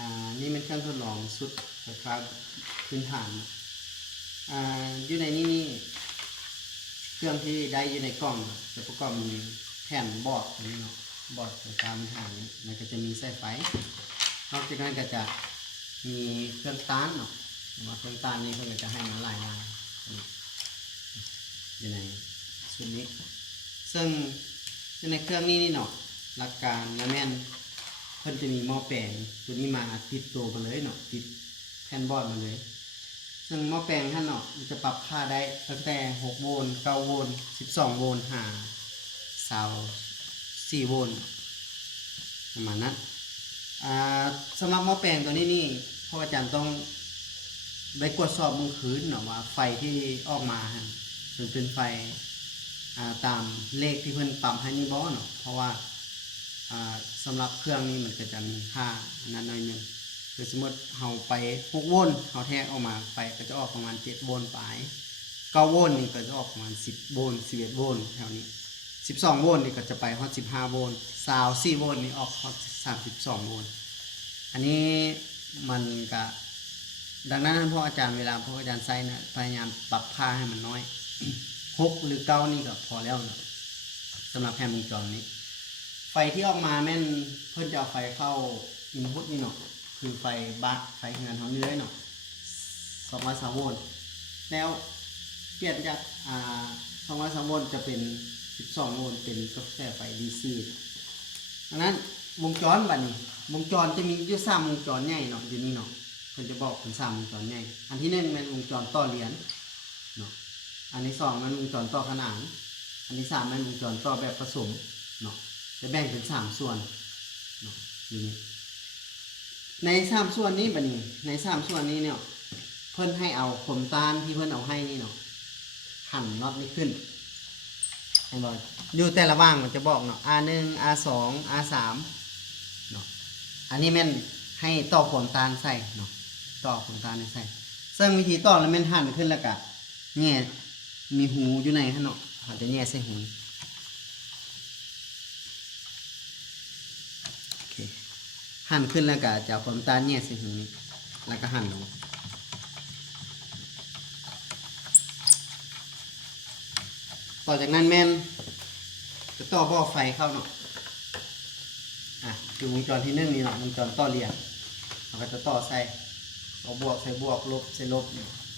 อ่านี่เป็นเครื่องทดลองสุดราคาพื้นฐานอ่าอยู่ในนี้นี่เครื่องที่ได้อยู่ในกล่องจะประกอบมีแผ่นบอร์ดนี้เนาะบอร์ดราคาพื้นฐานนี้แล้วก็จะมีสายไฟนอกจากนั้นก็จะมีเครื่องต้านเนาะว่าเครื่องต้านนี้เพิ่นก็จะให้มาหลายอย่างอยู่ในชุดนี้ ซึ่งอยู่ในเครื่องนี้นี่เนาะหลักการและแม่น เพิ่นจะมีหม้อแปลงตัวนี้มาติดตัวมาเลยเนาะติดแผ่นบอร์ดมาเลย ซึ่งหม้อแปลงท่านเนาะมันจะปรับค่าได้ตั้งแต่ 6 โวลต์9โวลต์12 โวลต์หาสาว4โวลต์ประมาณนั้นสำหรับหม้อแปลงตัวนี้นี่พ่ออาจารย์ต้องได้ตรวจสอบมือคืนเนาะว่าไฟที่ออกมาฮะมันเป็นไฟตามเลขที่เพิ่นปรับให้นี่บ่เนาะเพราะว่า สำหรับเครื่องนี้มันก็จะมีค่านั้นหน่อยหนึ่งคือสมมติเฮาไป 6 โวลต์เฮาแทกออกมาไฟก็จะออกประมาณ 7 โวลต์ปลาย9โวลต์นี่ก็จะออกประมาณ 10 โวลต์11 โวลต์แถวนี้ 12 โวลต์นี่ก็จะไปฮอด15 โวลต์24โวลต์นี่ออกฮอด32 โวลต์อันนี้มันก็ดังนั้นพวกอาจารย์เวลาพวกอาจารย์ใส่นะพยายามปรับค่าให้มันน้อยหกหรือเก้านี่ก็พอแล้วนะสำหรับแผ่นวงจรนี้ ไฟที่ออกมาแม่นเพิ่อนจะเอาไฟเข้าอินพุตนี่เนาะคือไฟบัสไฟงานเขานี่เลยเนาะสองร้อยสามโวลต์แล้วเปลี่ยนจากอ่าสองร้อยสามโวลต์จะเป็นสิบสองโวลต์เป็นกาแฟไฟดีซีดังนั้นวงจรบัดนี้วงจรจะมีอยู่สามวงจรใหญ่เนาะอยู่นี่เนาะเพิ่อนจะบอกเป็นสามวงจรใหญ่อันที่หนึ่งเป็นวงจรต่อเหรียญเนาะอันที่สองมันวงจรต่อขนานอันที่สามมันวงจรต่อแบบผสมเนาะ จะแบ่งเป็นสามส่วนอยู่นี่ในสามส่วนนี้บัดนี้ ในสามส่วนนี้เนี่ยเพิ่นให้เอาขมตาลที่เพิ่นเอาให้นี่เนาะหั่นน็อตนี้ขึ้นเห็นบ่อยู่แต่ละว่างมันจะบอกเนาะ R1 R2 R3 เนาะอันนี้แม่นให้ต่อขนตาลใส่เนาะต่อขนตาลใส่ซึ่งวิธีต่อแล้วแม่นหั่นขึ้นแล้วก็แง่มีหูอยู่ในฮะเนาะเขาจะแง่ใส่หู โอเค หั่นขึ้นแล้วก็จะความตาลแง่ใส่หูนี้แล้วก็หั่นลงต่อจากนั้นแม่นจะต่อบ่อไฟเข้าเนาะอะคือวงจรที่หนึ่งนี่เนาะวงจรต่อเรียงเราก็จะต่อใส่เอาบวกใส่บวกลบใส่ลบเนี่ย